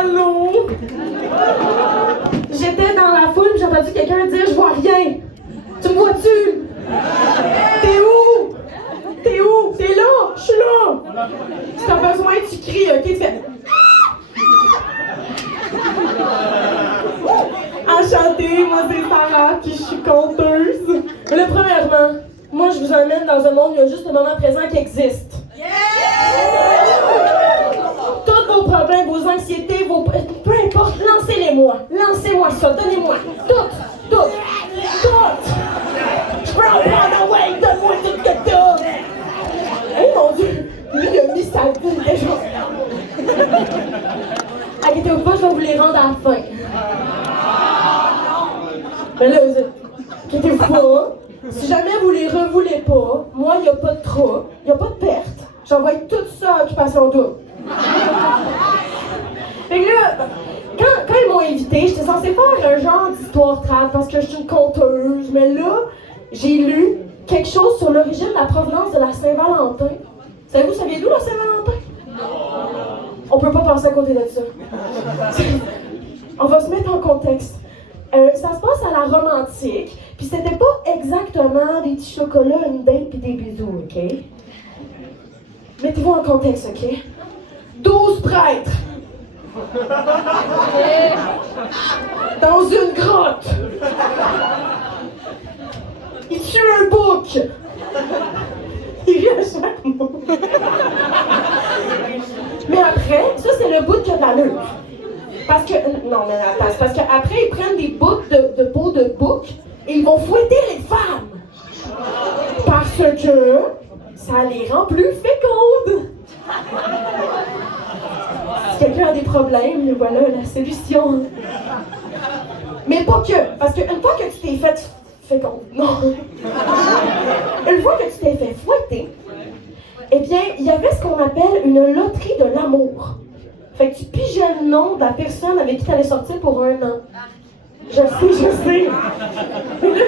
Allô? J'étais dans la foule, j'ai entendu quelqu'un dire « Je vois rien ». Tu me vois-tu? T'es où? T'es où? T'es là? Je suis là! Si t'as besoin, tu cries, ok? Tu fais... Enchantée, moi c'est Sarah, puis je suis conteuse. Mais là, premièrement, moi je vous emmène dans un monde où il y a juste le moment présent qui existe. Tous vos problèmes, vos anxiétés, peu importe, lancez-les-moi. Lancez-moi ça, donnez-moi. Tout. Je peux en prendre away, donne-moi tout ce que t'as. Oh mon Dieu, lui il a mis sa vie déjà. Inquiétez-vous pas, je vais vous les rendre à la fin. Mais là, inquiétez-vous pas. Si jamais vous les revoulez pas, moi, il n'y a pas de trouble, il n'y a pas de perte. J'envoie tout ça à Occupation Double. Fait que là, quand ils m'ont invité, j'étais censée faire un genre d'histoire trad parce que je suis une conteuse. Mais là, j'ai lu quelque chose sur l'origine de la provenance de la Saint-Valentin. Savez-vous, ça vient d'où la Saint-Valentin? On peut pas passer à côté de ça. On va se mettre en contexte. Ça se passe à la Rome antique, puis c'était pas exactement des petits chocolats, une date pis des bisous, ok? Mettez-vous en contexte, ok? 12 prêtres! Dans une grotte! Ils tuent un bouc! Il rit à chaque mot. Mais après, ça c'est le bout qui a de l'allure. Parce que, non mais attends, c'est parce qu'après ils prennent des bouts de peau de bouc et ils vont fouetter les femmes. Parce que ça les rend plus fécondes. Si quelqu'un a des problèmes, voilà la solution. Mais pas que, parce qu'une fois que tu t'es fait féconde, non. Une fois que tu t'es fait fouetter, eh bien, il y avait ce qu'on appelle une loterie de l'amour. Fait que tu pigeais le nom de la personne avec qui tu allais sortir pour 1 an. Je sais. Mais là,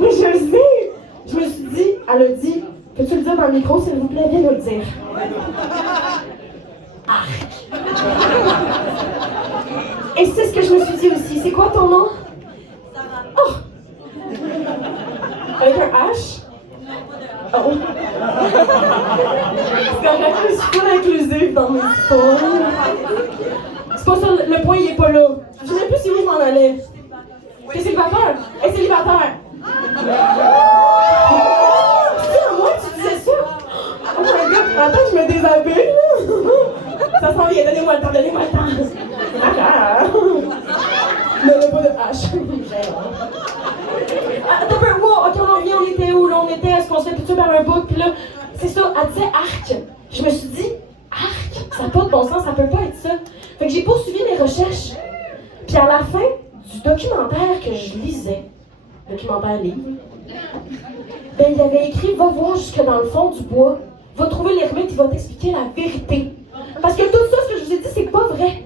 je le sais. Je me suis dit, elle a dit, peux-tu le dire dans le micro, s'il vous plaît, viens nous le dire. Arc. Et c'est ce que je me suis dit aussi. C'est quoi ton nom? Oh! Avec un H? Oh! C'est correct, je suis pas inclusive dans mes histoires. C'est pas ça, le point il est pas là. Je sais plus si où je m'en allais. T'es célibataire? Elle est célibataire! C'est à moi que tu disais ça? Oh my god, attends, je me déshabille là! Ça s'en vient, donnez-moi le temps. Donnez pas de H. Attends un peu, wow, ok, on en revient, on était où? Là, on était, est-ce qu'on se fait tout de suite par un bout? Puis là, c'est ça, elle disait arc. Je me suis dit, arc, ça n'a pas de bon sens, ça peut pas être ça. Fait que j'ai poursuivi mes recherches. Puis à la fin du documentaire que je lisais, documentaire livre, ben il avait écrit, va voir jusque dans le fond du bois, va trouver l'ermite, il va t'expliquer la vérité. Parce que tout ça, ce que je vous ai dit, c'est pas vrai.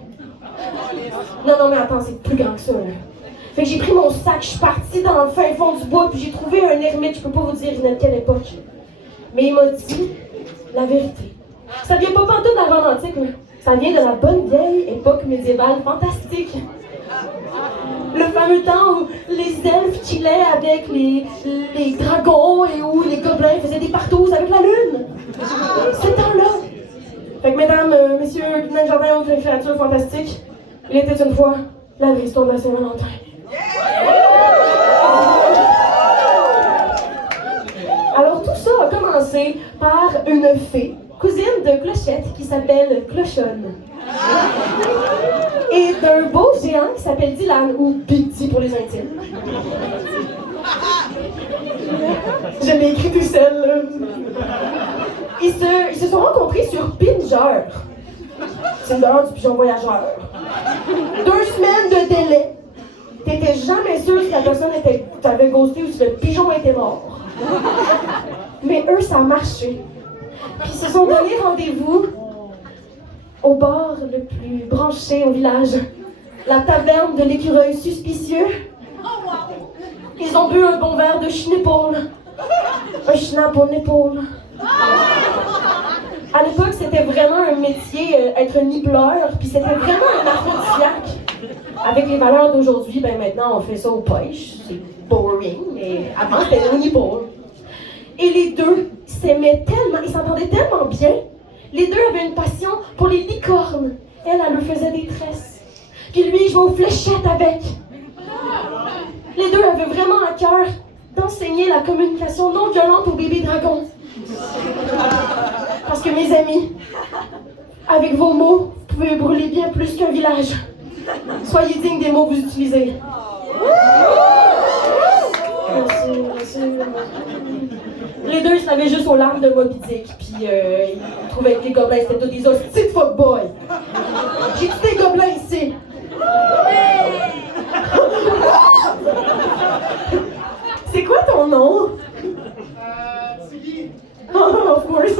Non, mais attends, c'est plus grand que ça, là. Fait que j'ai pris mon sac, je suis partie dans le fin fond du bois, puis j'ai trouvé un ermite, je peux pas vous dire il est de quelle époque. Mais il m'a dit la vérité. Ça vient pas pantoute de la Rome antique, mais ça vient de la bonne vieille époque médiévale fantastique. Le fameux temps où les elfes chillaient avec les dragons et où les gobelins faisaient des partouzes avec la lune. Ce temps-là. Fait que mesdames, messieurs, nains jardins, autres créatures fantastiques, il était une fois la vraie histoire de la Saint-Valentin. Alors tout ça a commencé par une fée, cousine de Clochette, qui s'appelle Clochonne. Et d'un beau géant qui s'appelle Dylan, ou Big D pour les intimes. Je l'ai écrit tout seul. Ils se sont rencontrés sur Pinger. C'est l'heure du pigeon voyageur. 2 semaines de délai. T'étais jamais sûr si la personne t'avait ghosté ou si le pigeon était mort. Mais eux, ça a marché. Puis ils se sont donné rendez-vous au bar le plus branché au village, la taverne de l'écureuil suspicieux. Ils ont bu un bon verre de schnippel. Un schnapp au épaule. À l'époque, c'était vraiment un métier, être nibleur, puis c'était vraiment un avec les valeurs d'aujourd'hui, ben maintenant on fait ça aux poches. C'est boring, mais avant c'était omnibore. Et les deux s'aimaient tellement, ils s'entendaient tellement bien. Les deux avaient une passion pour les licornes. Elle lui faisait des tresses. Puis lui, il jouait aux fléchettes avec. Les deux avaient vraiment à cœur d'enseigner la communication non violente aux bébés dragons. Parce que mes amis, avec vos mots, vous pouvez brûler bien plus qu'un village. Soyez dignes des mots que vous utilisez. Merci. Les deux, ils se lavaient juste aux larmes de Moby Dick, puis ils trouvaient que les gobelins, c'était tous des hosties de fuckboys. J'ai dit des gobelins ici. C'est quoi ton nom? Tiggy. Oh, of course.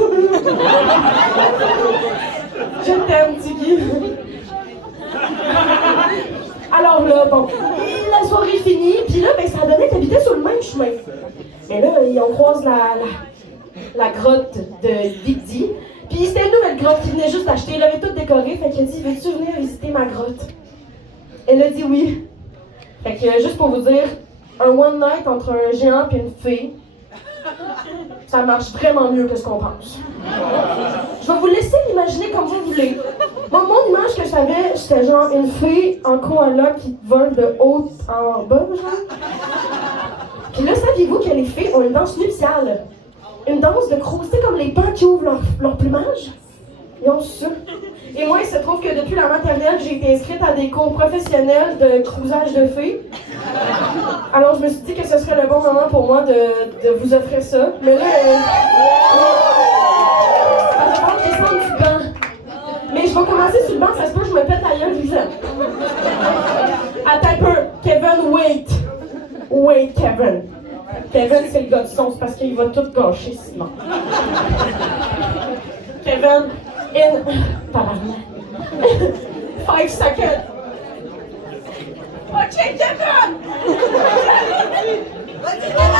Je t'aime, Tiggy. Alors là, bon, la soirée finie, puis là, ben, ça donnait qu'habiter sur le même chemin. Mais là, on croise la grotte de Didi, puis c'était une nouvelle grotte qu'il venait juste d'acheter. Elle avait tout décoré, fait qu'il a dit « Veux-tu venir visiter ma grotte? » Elle a dit oui. Fait que, juste pour vous dire, un one night entre un géant et une fée, ça marche vraiment mieux que ce qu'on pense. Je vais vous laisser l'imaginer comme vous voulez. Moi, mon image que j'avais, c'était genre une fée en koala qui vole de haut en bas, genre. Puis là, saviez-vous que les fées ont une danse nuptiale? Une danse de crocs, c'est comme les pans qui ouvrent leur plumage. Ils ont ça. Et moi, il se trouve que depuis la maternelle, j'ai été inscrite à des cours professionnels de crousage de fées. Alors, je me suis dit que ce serait le bon moment pour moi de vous offrir ça. Mais là, je pense que je descends du banc. Mais je vais commencer sur le banc, ça se peut que je me pète la gueule, je vous aime. Attends un peu. Kevin, wait. Wait, Kevin. Kevin, c'est le gars de son, c'est parce qu'il va tout gâcher sinon. Kevin, tabarnak. 5 seconds. OK, Kevin! Vas-y, Kevin!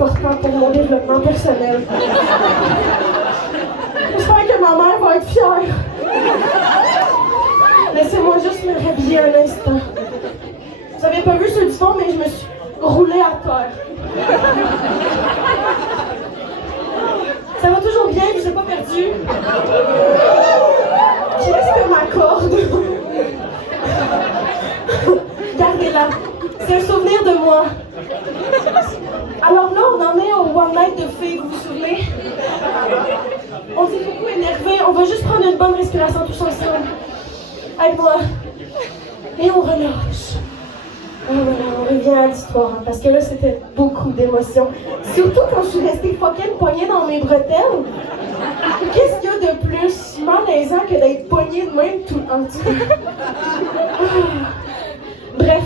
important pour mon développement personnel. J'espère que ma mère va être fière. Laissez-moi juste me rhabiller un instant. Vous avez pas vu ceux du fond, mais je me suis roulée à terre. Ça va toujours bien, je vous ai pas perdu. Qui est-ce que m'accorde? Gardez-la. C'est un souvenir de moi. Alors là, on en est au One Night de fées, vous vous souvenez? On s'est beaucoup énervé, on va juste prendre une bonne respiration tous ensemble. Avec moi. Et on relâche. Ah voilà, on revient à l'histoire, hein, parce que là, c'était beaucoup d'émotions. Surtout quand je suis restée fucking poignée dans mes bretelles. Qu'est-ce qu'il y a de plus malaisant que d'être poignée de même tout en tout? Bref,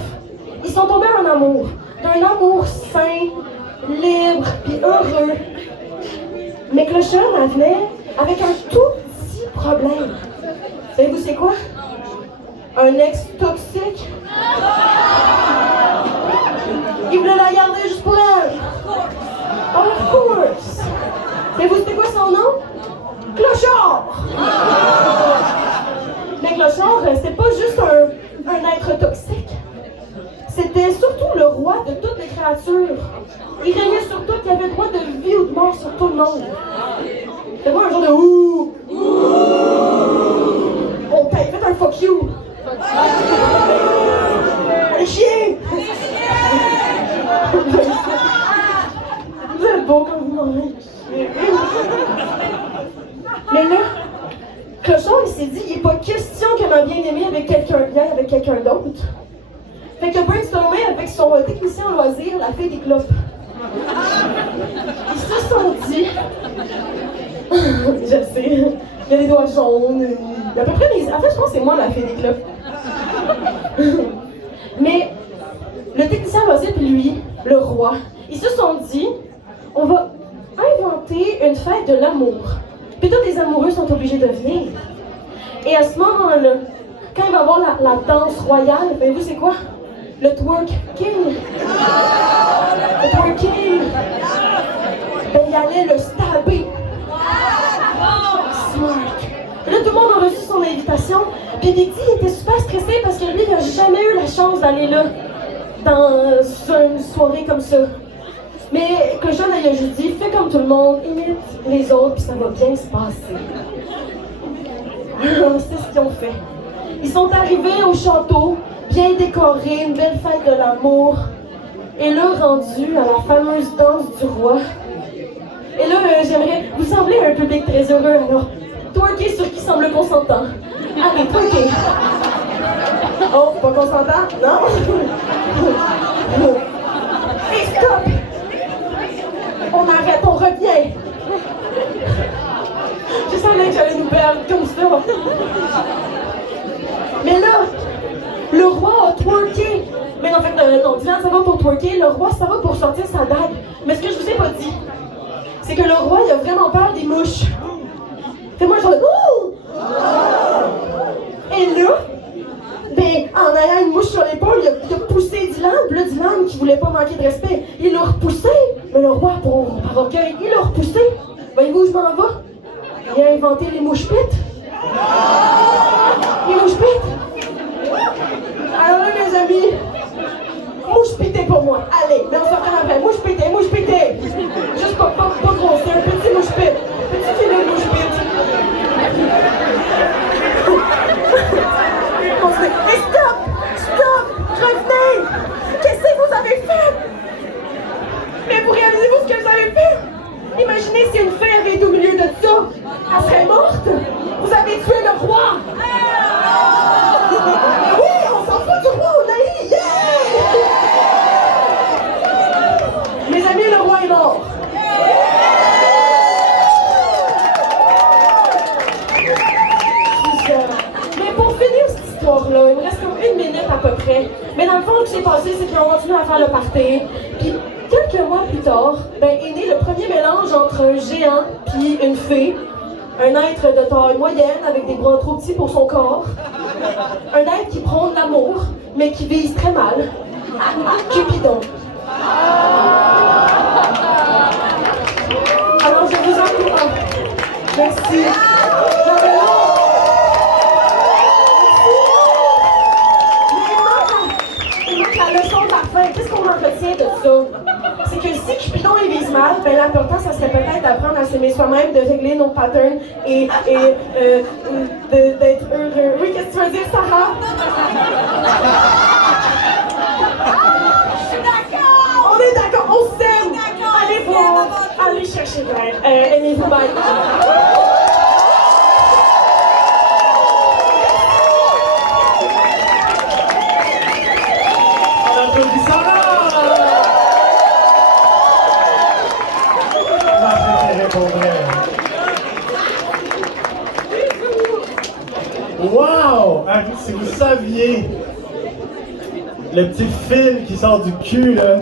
ils sont tombés en amour. D'un amour sain, libre, puis heureux. Mais Clochard venait avec un tout petit problème. Savez-vous c'est quoi? Un ex toxique. Il voulait la garder juste pour elle. Of course. Savez-vous c'était quoi son nom? Clochard! Mais Clochard, c'était pas juste un être toxique. C'était surtout le roi de toutes les créatures. Il régnait sur tout, il avait droit de vie ou de mort sur tout le monde. C'était pas un genre de ouh! On paye, faites un fuck you! Allez chier! Vous êtes beau quand vous m'enlevez. Mais là, Clochard, il s'est dit, il n'est pas question que ma bien-aimée avec quelqu'un d'autre. Fait que brainstormé avec son technicien en loisir, la fée des clopes. Ils se sont dit... Je sais, il y a les doigts jaunes, il y a à peu près des... En fait, je pense que c'est moi la fée des clopes. Mais le technicien en loisir puis lui, le roi, ils se sont dit, on va inventer une fête de l'amour. Puis tous les amoureux sont obligés de venir. Et à ce moment-là, quand il va y avoir la danse royale, ben vous c'est quoi? Le twerking. Le twerking. Ben il allait le stabber. Smart. Là tout le monde a reçu son invitation. Puis Big D était super stressé parce que lui il n'a jamais eu la chance d'aller là dans une soirée comme ça. Mais Clochard il a juste dit, fais comme tout le monde, imite les autres, puis ça va bien se passer. C'est ce qu'ils ont fait. Ils sont arrivés au château, bien décoré, une belle fête de l'amour. Et là, rendu à la fameuse danse du roi. Et là, j'aimerais vous sembler un public très heureux, alors twerker sur qui semble consentant. Allez, twerker. Oh, pas consentant? Non? Et stop! On arrête, on revient. Je savais que j'allais nous perdre comme ça. Mais là, le roi a twerké. Mais en fait, non, Dylan, ça va pour twerker. Le roi, ça va pour sortir sa dague. Mais ce que je vous ai pas dit, c'est que le roi, il a vraiment peur des mouches. Fais-moi genre, ouh! Et là, ben, en ayant une mouche sur l'épaule, il a poussé Dylan. Puis là, Dylan, qui voulait pas manquer de respect, il l'a repoussé. Mais le roi, par orgueil, il l'a repoussé. Voyez-vous où je m'en vais? Il a inventé les mouches-pites. Les mouches-pites. Alors là, mes amis, mouche-pitée pour moi. Allez, mais on s'en fait après. Mouche-pitée. Juste pas gros, c'est un petit mouche-pite. Petit filet de mouche-pite. Mais stop! Revenez! Qu'est-ce que vous avez fait? Mais vous réalisez-vous ce que vous avez fait? Imaginez si une fée avait été au milieu de ça. Elle serait morte. Vous avez tué le roi. Oui, on s'en fout du roi, on a eu. Yeah! Mes amis, le roi est mort. Mais pour finir cette histoire-là, il me reste comme 1 minute à peu près. Mais dans le fond, ce qui s'est passé, c'est qu'on continue à faire le party. Puis quelques mois plus tard, ben, est né le premier mélange entre un géant puis une fée. Un être de taille moyenne avec des bras trop petits pour son corps. Un être qui prône l'amour, mais qui vise très mal. Cupidon. Alors je vous encourage. Merci. Non, mais là, il manque la leçon de la fin. Qu'est-ce qu'on en retient de ça? C'est que si Cupidon il vise mal, ben l'important ça serait peut-être d'apprendre à s'aimer soi-même, de régler nos patterns et d'être heureux. Oui, qu'est-ce que tu veux dire, Sarah? Je suis d'accord! On est d'accord, on s'aime! Allez voir! sais bien. Aimez-vous bien? En applaudissant là! Ma préférée pour vrai. Wow! Ah, si vous saviez le petit fil qui sort du cul, là.